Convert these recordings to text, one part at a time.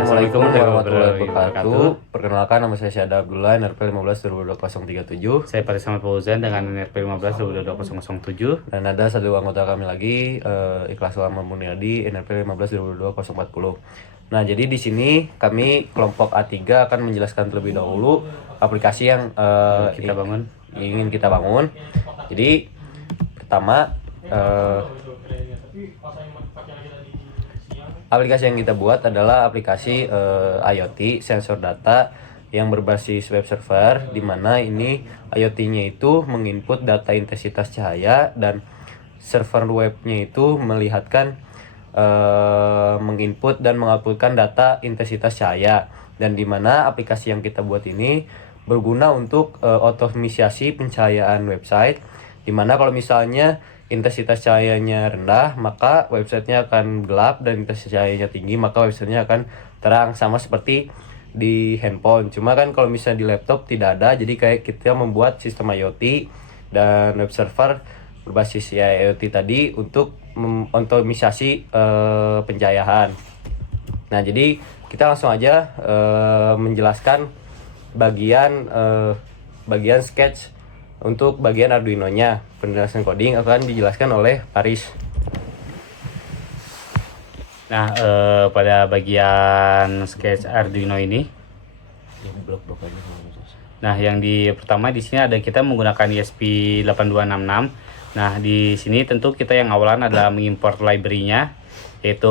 Assalamualaikum warahmatullahi wabarakatuh. Perkenalkan, nama saya Syahda Abdullah, NRP 15 202037. Saya Paris Ahmad Fauzan dengan NRP 15 202007. Dan ada satu anggota kami lagi, Ikhlas Ulama Muniadi, NRP 15 202040. Nah, jadi di sini kami kelompok A3 akan menjelaskan terlebih dahulu aplikasi yang ingin kita bangun. Jadi pertama, aplikasi yang kita buat adalah aplikasi IoT sensor data yang berbasis web server, di mana ini IoT-nya itu menginput data intensitas cahaya dan server webnya itu melihatkan menginput dan mengoutputkan data intensitas cahaya, dan di mana aplikasi yang kita buat ini berguna untuk otomisasi pencahayaan website, di mana kalau misalnya intensitas cahayanya rendah maka websitenya akan gelap, dan intensitas cahayanya tinggi maka websitenya akan terang, sama seperti di handphone. Cuma kan kalau misalnya di laptop tidak ada, jadi kayak kita membuat sistem IoT dan web server berbasis IoT tadi untuk optimisasi pencahayaan. Nah, jadi kita langsung aja menjelaskan bagian sketch. Untuk bagian Arduino-nya, penjelasan coding akan dijelaskan oleh Paris. Nah, pada bagian sketch Arduino ini, nah yang pertama di sini ada kita menggunakan ESP8266. Nah, di sini tentu kita yang awalan adalah mengimport library-nya, yaitu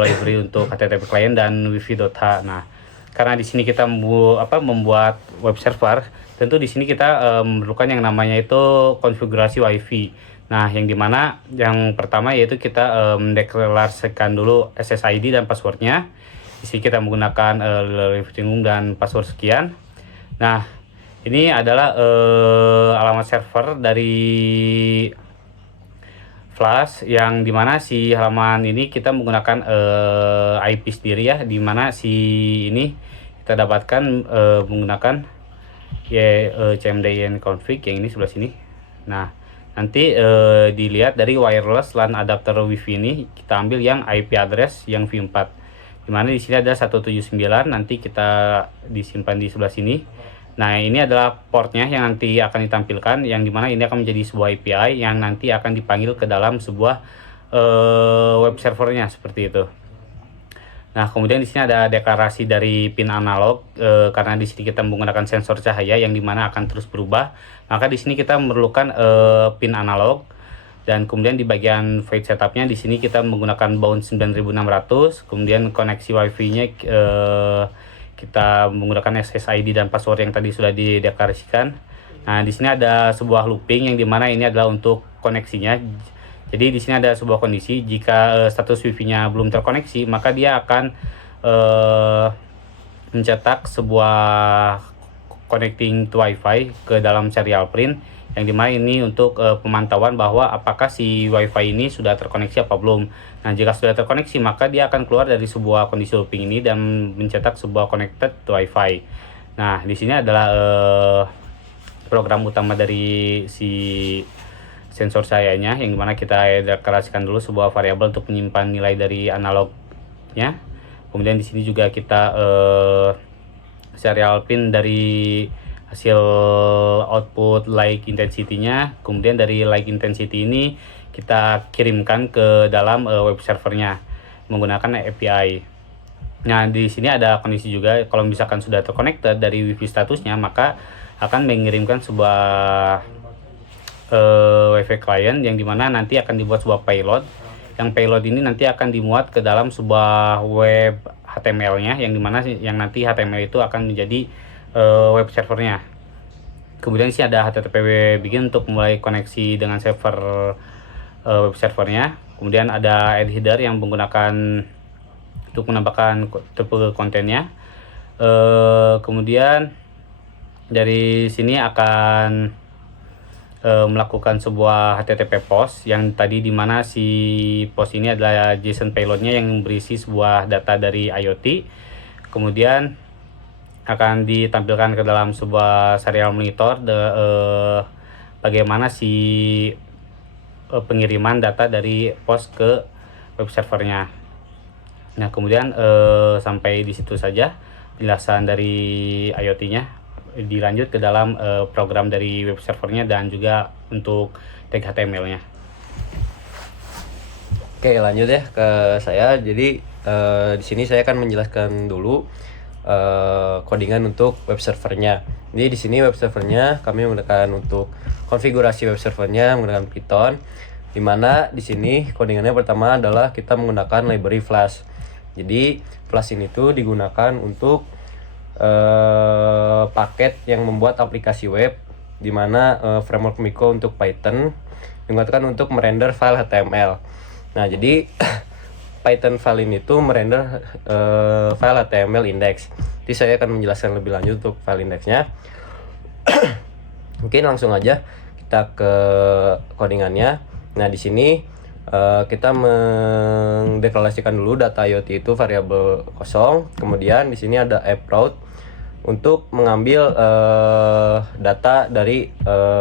library untuk HTTP client dan Wi-Fi.h. Nah, karena di sini kita membuat web server, tentu di sini kita memerlukan yang namanya itu konfigurasi WiFi. Nah, yang dimana yang pertama yaitu kita mendeklarasikan dulu SSID dan passwordnya. Di sini kita menggunakan lifting dan password sekian. Nah, ini adalah alamat server dari Flash, yang dimana si halaman ini kita menggunakan IP sendiri ya, dimana si ini kita dapatkan menggunakan cmdin config yang ini sebelah sini. Nah, nanti dilihat dari wireless LAN adapter WiFi ini kita ambil yang IP address yang V4, dimana di sini ada 179, nanti kita disimpan di sebelah sini. Nah, ini adalah portnya yang nanti akan ditampilkan, yang dimana ini akan menjadi sebuah API yang nanti akan dipanggil ke dalam sebuah web servernya seperti itu. Nah, kemudian di sini ada deklarasi dari pin analog, karena di sini kita menggunakan sensor cahaya yang dimana akan terus berubah, maka di sini kita memerlukan pin analog. Dan kemudian di bagian file setupnya di sini kita menggunakan bound 9600, kemudian koneksi wifi-nya kita menggunakan SSID dan password yang tadi sudah dideklarasikan. Nah, di sini ada sebuah looping yang dimana ini adalah untuk koneksinya. Jadi di sini ada sebuah kondisi, jika status wifi-nya belum terkoneksi, maka dia akan mencetak sebuah connecting to Wi-Fi ke dalam serial print, yang dimana ini untuk pemantauan bahwa apakah si Wi-Fi ini sudah terkoneksi apa belum. Nah, jika sudah terkoneksi, maka dia akan keluar dari sebuah kondisi looping ini dan mencetak sebuah connected to Wi-Fi. Nah, di sini adalah program utama dari si sensor cahayanya, yang dimana kita deklarasikan dulu sebuah variabel untuk menyimpan nilai dari analognya. Kemudian di sini juga kita serial pin dari hasil output light intensity-nya. Kemudian dari light intensity ini kita kirimkan ke dalam web servernya menggunakan API. Nah, di sini ada kondisi juga, kalau misalkan sudah terconnected dari WiFi statusnya, maka akan mengirimkan sebuah WiFi client, yang dimana nanti akan dibuat sebuah payload. Yang payload ini nanti akan dimuat ke dalam sebuah web HTML-nya, yang dimana yang nanti HTML itu akan menjadi web servernya. Kemudian sih ada HTTP begin untuk mulai koneksi dengan server web servernya. Kemudian ada add header yang menggunakan untuk menambahkan tipe kontennya. Kemudian dari sini akan melakukan sebuah HTTP post, yang tadi dimana si post ini adalah JSON payloadnya yang berisi sebuah data dari IoT. Kemudian akan ditampilkan ke dalam sebuah serial monitor bagaimana si pengiriman data dari post ke web servernya. Nah, kemudian sampai di situ saja penjelasan dari IoT-nya. Dilanjut ke dalam program dari web servernya dan juga untuk tag HTML-nya. Oke, lanjut ya ke saya. Jadi di sini saya akan menjelaskan dulu codingan untuk web servernya. Jadi di sini web servernya kami menggunakan untuk konfigurasi web servernya menggunakan Python. Di mana di sini codingannya pertama adalah kita menggunakan library Flash. Jadi Flash ini tuh digunakan untuk paket yang membuat aplikasi web, di mana framework Miko untuk Python digunakan untuk merender file HTML. Nah, jadi Python file ini tuh merender file HTML index. Jadi saya akan menjelaskan lebih lanjut untuk file indexnya. Mungkin langsung aja kita ke codingannya. Nah, di sini kita mendeklarasikan dulu data IoT itu variabel kosong. Kemudian di sini ada app route untuk mengambil data dari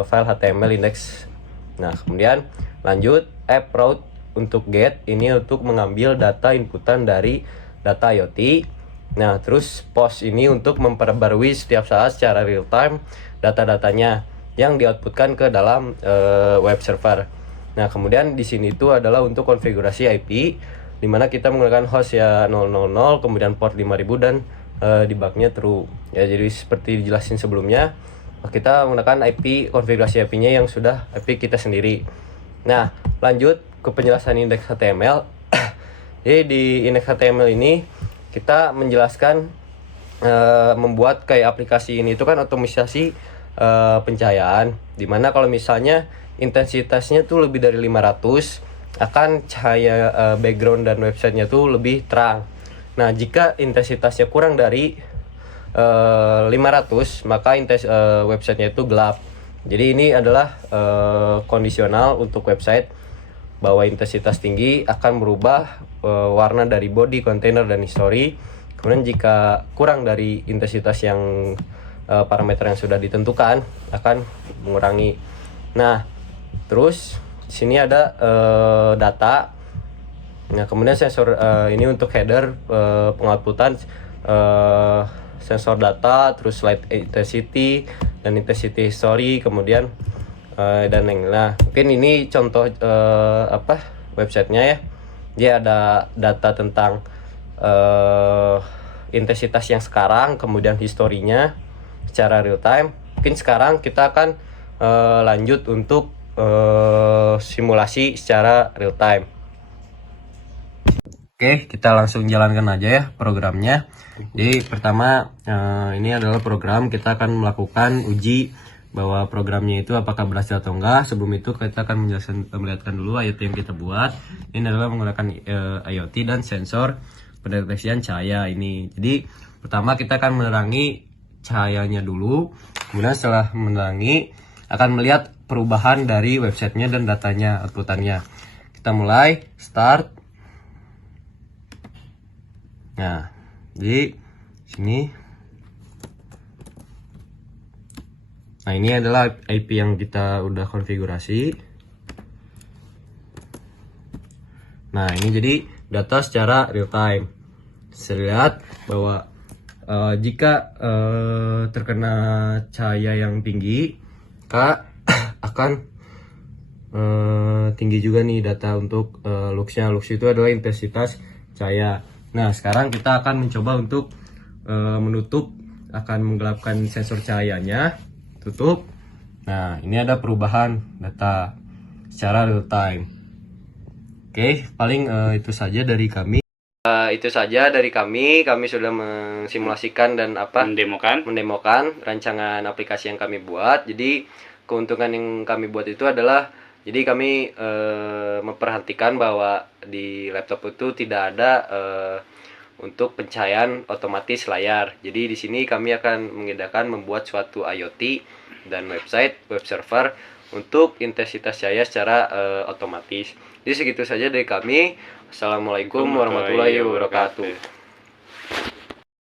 file HTML index. Nah, kemudian lanjut app route untuk get ini untuk mengambil data inputan dari data IoT. Nah, terus post ini untuk memperbarui setiap saat secara real time data-datanya yang dioutputkan ke dalam web server. Nah, kemudian di sini itu adalah untuk konfigurasi IP, di mana kita menggunakan host ya 000, kemudian port 5000 dan debugnya true. Ya, jadi seperti dijelasin sebelumnya, kita menggunakan IP, konfigurasi IP-nya yang sudah IP kita sendiri. Nah, lanjut ke penjelasan indeks HTML. Jadi di indeks HTML ini kita menjelaskan membuat kayak aplikasi ini itu kan otomatisasi pencahayaan, dimana kalau misalnya intensitasnya tuh lebih dari 500 akan cahaya background dan websitenya tuh lebih terang. Nah, jika intensitasnya kurang dari 500 maka websitenya itu gelap. Jadi ini adalah kondisional untuk website, bahwa intensitas tinggi akan merubah warna dari body, container, dan history. Kemudian jika kurang dari intensitas yang parameter yang sudah ditentukan akan mengurangi. Nah, terus di sini ada data. Nah, kemudian sensor ini untuk header pengoutputan sensor data, terus light intensity dan intensity history, kemudian dan yang nah mungkin ini contoh websitenya ya. Dia ada data tentang intensitas yang sekarang, kemudian historinya secara real time. Mungkin sekarang kita akan lanjut untuk simulasi secara real time. Oke, kita langsung jalankan aja ya programnya. Jadi pertama ini adalah program, kita akan melakukan uji bahwa programnya itu apakah berhasil atau enggak. Sebelum itu kita akan melihatkan dulu IoT yang kita buat. Ini adalah menggunakan IoT dan sensor pendeteksian cahaya ini. Jadi pertama kita akan menerangi cahayanya dulu. Kemudian setelah menerangi akan melihat perubahan dari websitenya dan datanya, outputannya. Kita mulai start. Nah, di sini. Nah, ini adalah IP yang kita udah konfigurasi. Nah, ini jadi data secara real time. Saya lihat bahwa jika terkena cahaya yang tinggi, akan tinggi juga nih data untuk luxnya. Lux itu adalah intensitas cahaya. Nah, sekarang kita akan mencoba untuk menutup, akan menggelapkan sensor cahayanya. Tutup. Nah, ini ada perubahan data secara real time. Oke, paling itu saja dari kami. Itu saja dari kami. Kami sudah mensimulasikan dan mendemokan rancangan aplikasi yang kami buat. Jadi keuntungan yang kami buat itu adalah, jadi kami memperhatikan bahwa di laptop itu tidak ada untuk pencahayaan otomatis layar. Jadi di sini kami akan mengedakan membuat suatu IoT dan website, web server untuk intensitas cahaya secara otomatis. Jadi segitu saja dari kami. Assalamualaikum warahmatullahi wabarakatuh.